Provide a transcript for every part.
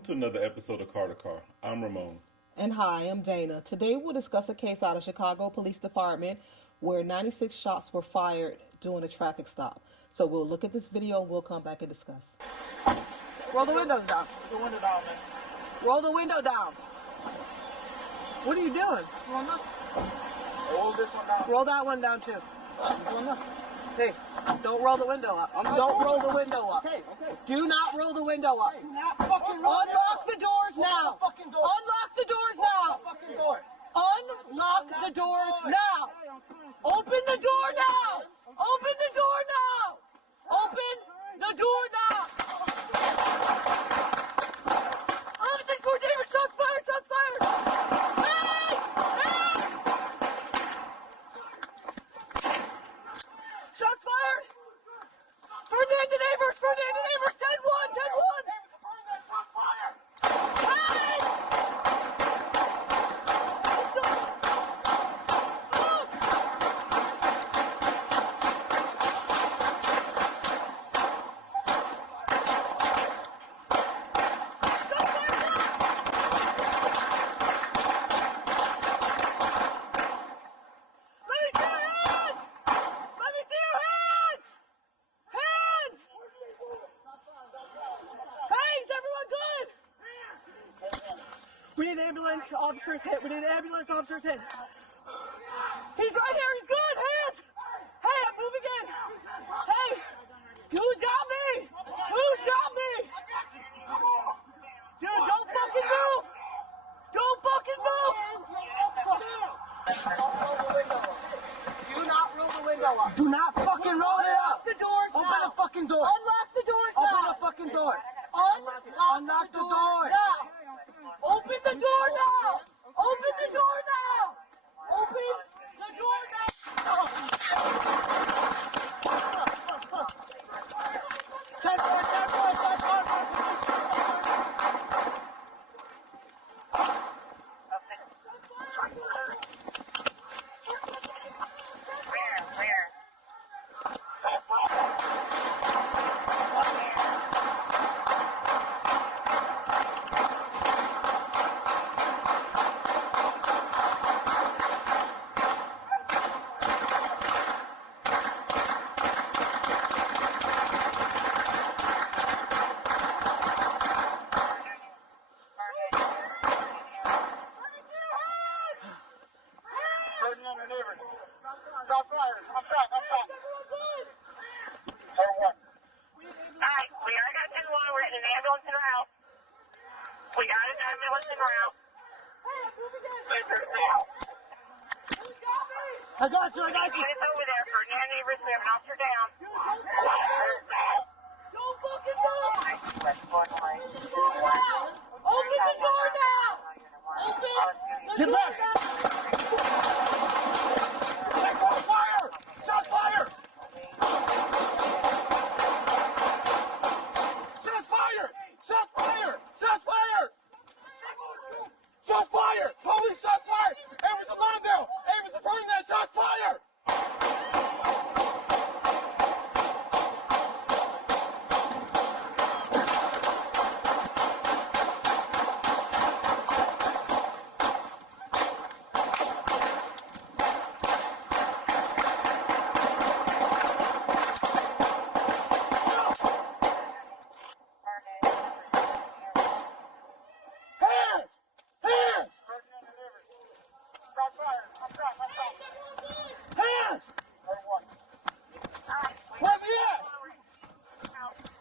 Welcome to another episode of Car to Car. I'm Ramon. And hi, I'm Dana. Today we'll discuss a case out of Chicago Police Department where 96 shots were fired during a traffic stop. So we'll look at this video and we'll come back and discuss. Roll the windows down. The window down, man. Roll the window down. What are you doing? Roll this one down. Roll that one down too. Hey, don't roll the window up. Don't roll the window up. Okay. Do not roll the window up. Do not fucking roll Unlock the doors now. the fucking door. Unlock the doors now. fucking door. Unlock the doors now. Open the door now. Open the door now. Open the door now. 1164 David, shots fired, shots fired. Hey! Hey! Shots fired. Ferdinand Neighbors, 10-1, 10-1. Hey! We need ambulance officers hit. We need ambulance officers hit. He's right here. He's good. Hands. Hey, I'm moving in. Hey, who's got me? Who's got me? Dude, don't fucking move. Don't fucking move. Don't roll the window up. Do not roll the window up. Do not fucking roll it Unlock up. the doors Open now. the fucking door. Unlock the doors now. Open the fucking door. Unlock the door now. Open the door now. Open the door now. Open the door now. Check. Stop firing. I'm shot. Alright, we already got 10-1. We're in an ambulance en route. We got an ambulance en route. I got you. It's over there for Nan Neighbors. We have an officer down. Don't fucking move. Open the door now. Open the door now. Shot fire! Police shots fired! Everyone's alarmed now! Everyone's reporting that shots fired!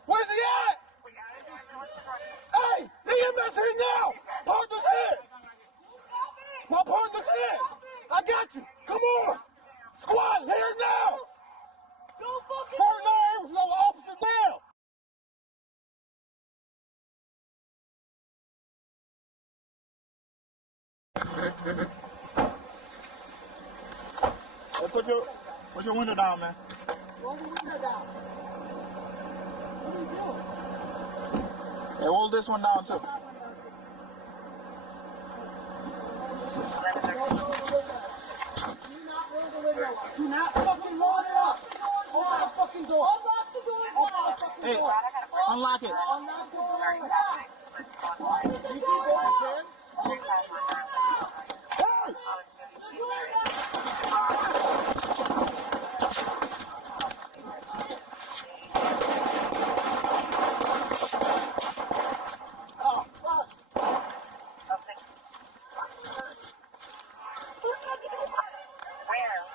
Where's he at? Hey, EMS here now! Partner's here! My partner's here! I got you! Come on! Squad, here now! Don't fucking Partner, there's no officer down! Put your window down, man. roll the window down. What are you doing? Hey, roll this one down, too. Do not fucking roll it up! Open the fucking door! Unlock the door now. Open the fucking door! Unlock it. Unlock the door now. You see Bodycam? Hey! Oh, fuck!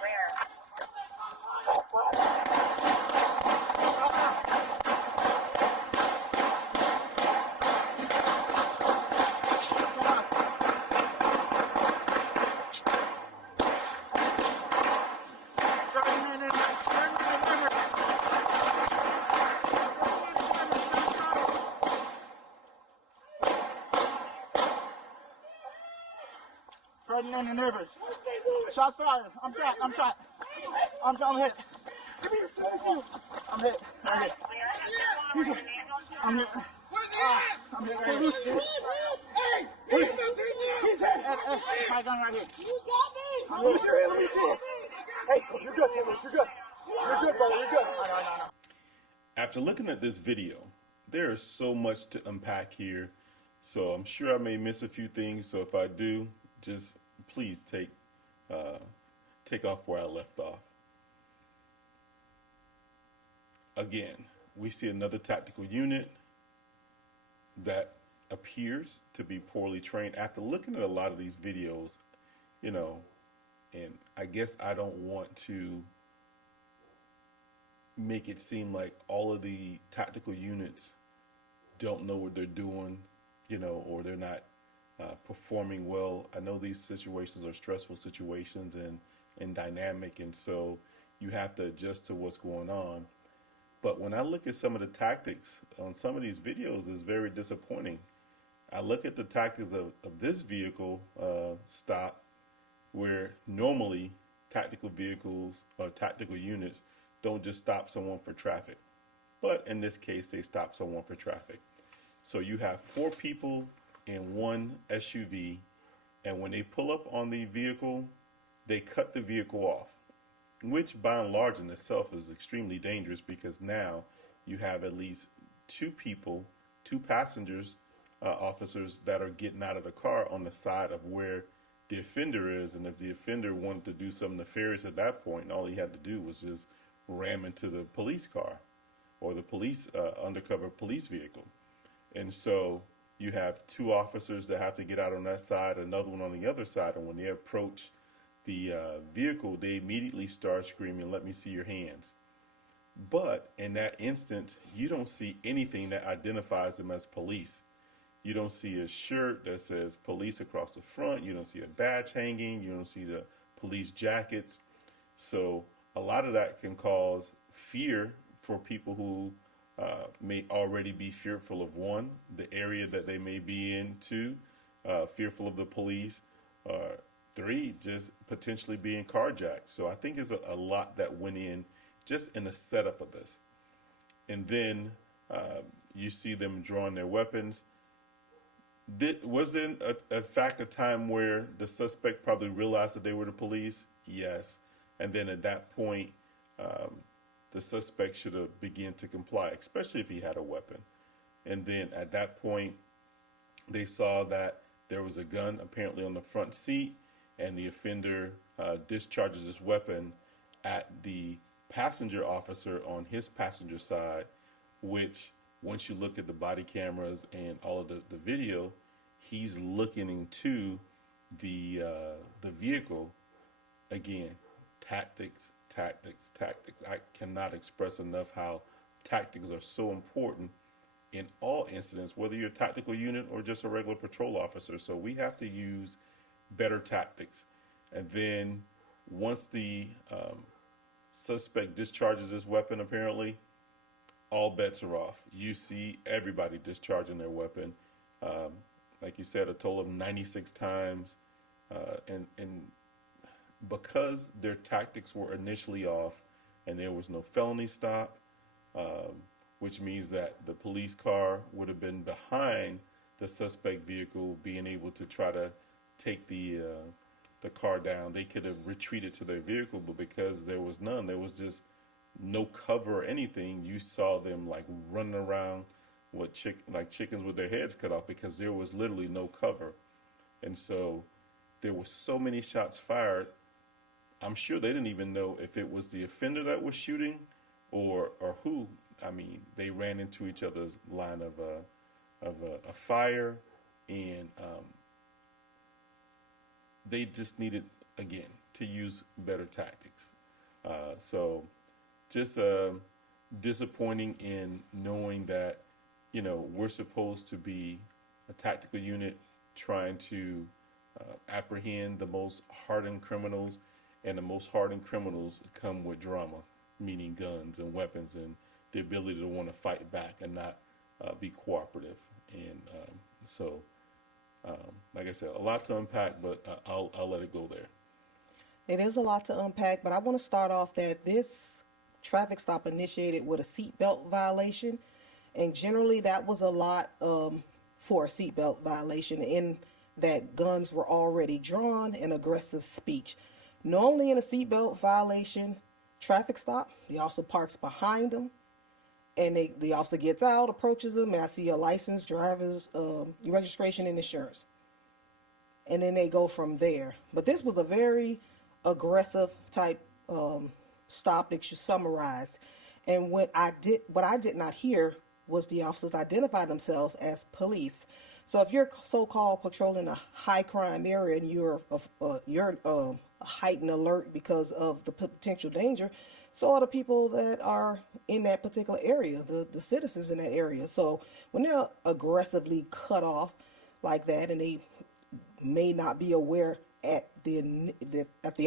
Where? Ferdinand and Rivers. Shots fired. I'm shot. I'm hit. I'm hit. Right here. I'm hit. Where's he at? I'm hit Say, right Lucy. here. Hey! He's at. My gun right here. Let me see your hand. Let me see it. Hey, you're good, Taylor. You're good. You're good, brother. You're good. No. After looking at this video, there is so much to unpack here, so I'm sure I may miss a few things. So if I do, just please take off where I left off. Again, we see another tactical unit that appears to be poorly trained. After looking at a lot of these videos, you know, and I guess I don't want to make it seem like all of the tactical units don't know what they're doing, you know, or they're not performing well. I know these situations are stressful situations and dynamic, and so you have to adjust to what's going on. But when I look at some of the tactics on some of these videos, it's very disappointing. I look at the tactics of this vehicle stop, where normally tactical vehicles or tactical units don't just stop someone for traffic. But in this case, they stop someone for traffic. So you have 4 people in one SUV, and when they pull up on the vehicle, they cut the vehicle off, which by and large in itself is extremely dangerous, because now you have at least 2 people, 2 passengers, officers that are getting out of the car on the side of where the offender is. And if the offender wanted to do something nefarious at that point, all he had to do was just ram into the police car or the police undercover police vehicle. And so you have 2 officers that have to get out on that side, another one on the other side, and when they approach the vehicle, they immediately start screaming, "Let me see your hands." But in that instance, you don't see anything that identifies them as police. You don't see a shirt that says police across the front. You don't see a badge hanging. You don't see the police jackets. So a lot of that can cause fear for people who may already be fearful of, 1, the area that they may be in, 2, fearful of the police, 3, just potentially being carjacked. So I think it's a lot that went in just in the setup of this. And then you see them drawing their weapons. Was there in fact a time where the suspect probably realized that they were the police? Yes. And then at that point, the suspect should have begun to comply, especially if he had a weapon. And then at that point, they saw that there was a gun apparently on the front seat, and the offender discharges his weapon at the passenger officer on his passenger side, which, once you look at the body cameras and all of the video, he's looking into the vehicle. Again, tactics. I cannot express enough how tactics are so important in all incidents, whether you're a tactical unit or just a regular patrol officer. So we have to use better tactics. And then once the suspect discharges his weapon, apparently, all bets are off. You see everybody discharging their weapon. Like you said, a total of 96 times. And because their tactics were initially off and there was no felony stop, which means that the police car would have been behind the suspect vehicle, being able to try to take the car down. They could have retreated to their vehicle, but because there was none, there was just no cover or anything, you saw them like running around like chickens with their heads cut off because there was literally no cover. And so there were so many shots fired. I'm sure they didn't even know if it was the offender that was shooting or who. I mean, they ran into each other's line of a fire, and they just needed, again, to use better tactics. So just disappointing in knowing that, we're supposed to be a tactical unit trying to apprehend the most hardened criminals, and the most hardened criminals come with drama, meaning guns and weapons and the ability to want to fight back and not be cooperative. And so, like I said, a lot to unpack, but I'll let it go there. It is a lot to unpack, but I want to start off that this traffic stop initiated with a seatbelt violation, and generally that was a lot for a seatbelt violation in that guns were already drawn and aggressive speech. Normally in a seatbelt violation traffic stop, the officer parks behind them, and the officer gets out, approaches them, and I see your license, driver's, your registration, and insurance. And then they go from there. But this was a very aggressive type stop that you summarized. And what I did not hear was the officers identify themselves as police. So if you're so-called patrolling a high crime area and you're a heightened alert because of the potential danger, so are the people that are in that particular area, the citizens in that area. So when they're aggressively cut off like that, and they may not be aware at the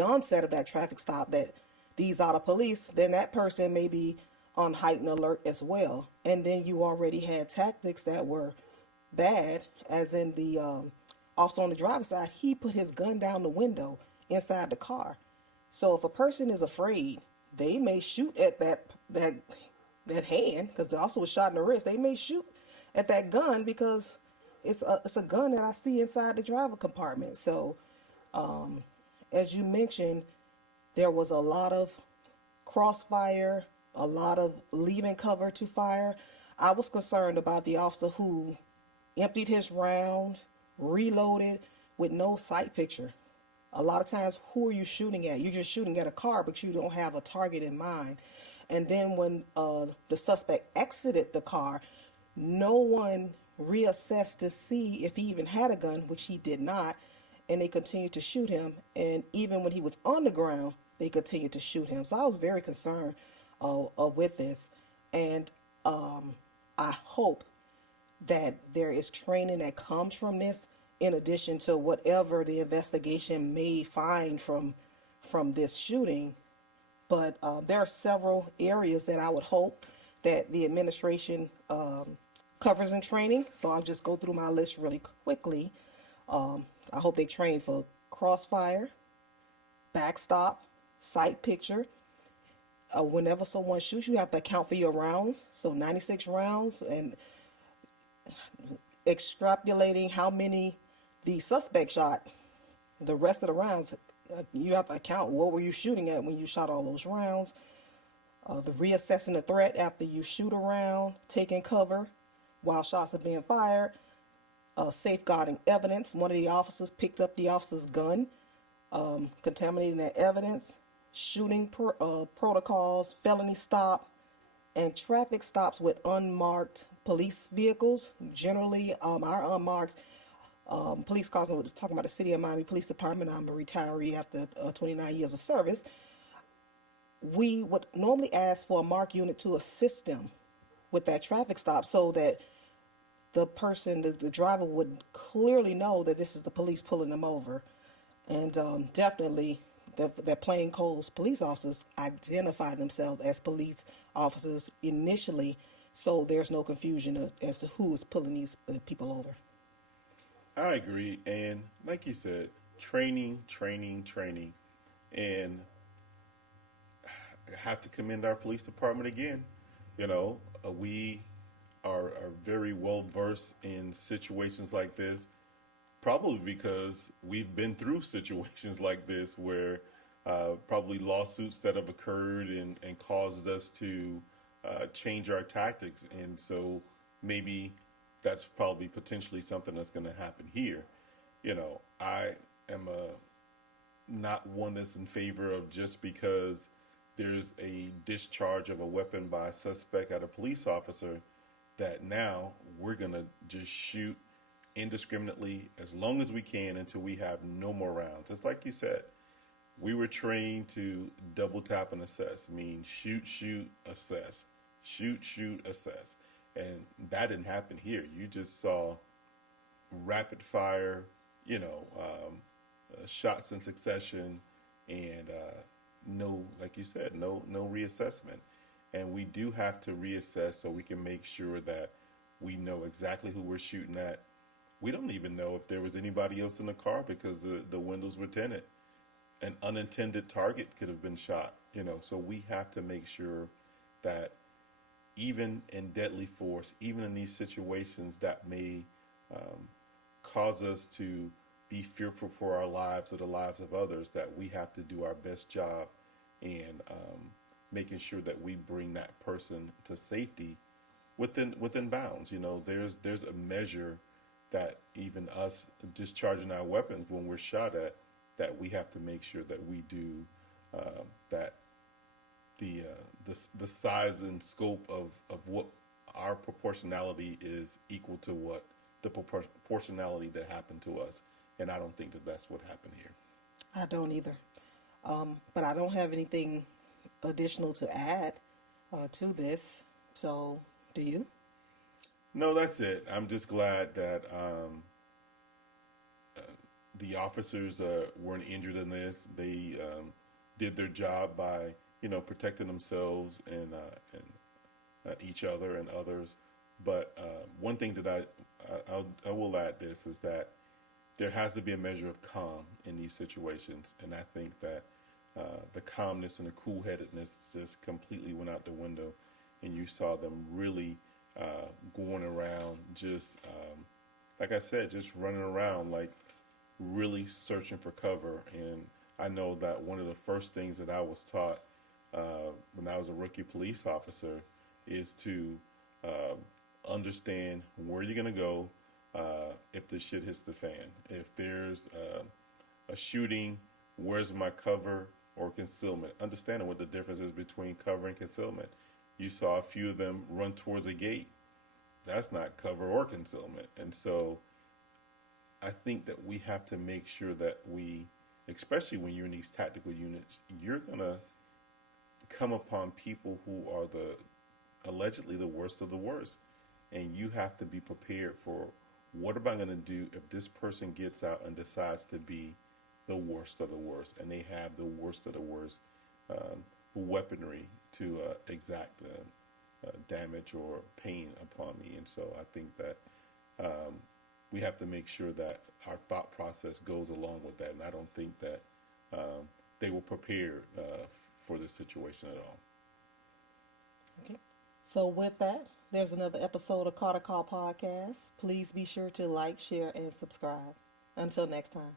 onset of that traffic stop that these are the police, then that person may be on heightened alert as well. And then you already had tactics that were bad, as in the officer on the driver's side, he put his gun down the window inside the car. So if a person is afraid, they may shoot at that hand, because the officer was shot in the wrist. They may shoot at that gun because it's a gun that I see inside the driver compartment. So as you mentioned, there was a lot of crossfire, a lot of leaving cover to fire. I was concerned about the officer who emptied his round, reloaded with no sight picture. A lot of times, who are you shooting at? You're just shooting at a car, but you don't have a target in mind. And then when the suspect exited the car, no one reassessed to see if he even had a gun, which he did not, and they continued to shoot him. And even when he was on the ground, they continued to shoot him. So I was very concerned with this. And I hope that there is training that comes from this, in addition to whatever the investigation may find from this shooting. But there are several areas that I would hope that the administration covers in training. So I'll just go through my list really quickly. I hope they train for crossfire, backstop, sight picture. Whenever someone shoots, you have to account for your rounds. So 96 rounds, and extrapolating how many the suspect shot, the rest of the rounds, you have to account what were you shooting at when you shot all those rounds. The reassessing the threat after you shoot a round, taking cover while shots are being fired, safeguarding evidence. One of the officers picked up the officer's gun, contaminating that evidence, shooting protocols, felony stop, and traffic stops with unmarked police vehicles. Generally, our unmarked police cars, I was talking about the City of Miami Police Department. I'm a retiree after 29 years of service. We would normally ask for a marked unit to assist them with that traffic stop, so that the person, the driver, would clearly know that this is the police pulling them over. And definitely that plainclothes police officers identify themselves as police officers initially, so there's no confusion as to who is pulling these people over. I agree. And like you said, training. And I have to commend our police department again. We are very well versed in situations like this, probably because we've been through situations like this where probably lawsuits that have occurred and caused us to change our tactics. And so maybe that's probably potentially something that's going to happen here. I am not one that's in favor of just because there's a discharge of a weapon by a suspect at a police officer that now we're going to just shoot indiscriminately as long as we can until we have no more rounds. It's like you said, we were trained to double tap and assess, mean shoot, assess, shoot, assess. And that didn't happen here. You just saw rapid fire, shots in succession, and no, like you said, no reassessment. And we do have to reassess so we can make sure that we know exactly who we're shooting at. We don't even know if there was anybody else in the car because the windows were tinted. An unintended target could have been shot, so we have to make sure that even in deadly force, even in these situations that may cause us to be fearful for our lives or the lives of others, that we have to do our best job in making sure that we bring that person to safety within bounds. There's a measure that even us discharging our weapons when we're shot at, that we have to make sure that we do that the size and scope of what our proportionality is equal to what the proportionality that happened to us. And I don't think that that's what happened here. I don't either. But I don't have anything additional to add to this. So, do you? No, that's it. I'm just glad that the officers weren't injured in this. They did their job by, protecting themselves and each other and others. But one thing that I will add this is that there has to be a measure of calm in these situations, and I think that the calmness and the cool-headedness just completely went out the window, and you saw them really going around just, like I said, just running around, like really searching for cover. And I know that one of the first things that I was taught when I was a rookie police officer is to understand where you're going to go if the shit hits the fan. If there's a shooting, where's my cover or concealment? Understanding what the difference is between cover and concealment. You saw a few of them run towards a gate. That's not cover or concealment. And so I think that we have to make sure that we, especially when you're in these tactical units, you're going to come upon people who are allegedly the worst of the worst. And you have to be prepared for, what am I going to do if this person gets out and decides to be the worst of the worst, and they have the worst of the worst weaponry to exact damage or pain upon me. And so I think that we have to make sure that our thought process goes along with that. And I don't think that they were prepared for this situation at all. Okay. So with that, there's another episode of Carter Call Podcast. Please be sure to like, share, and subscribe. Until next time.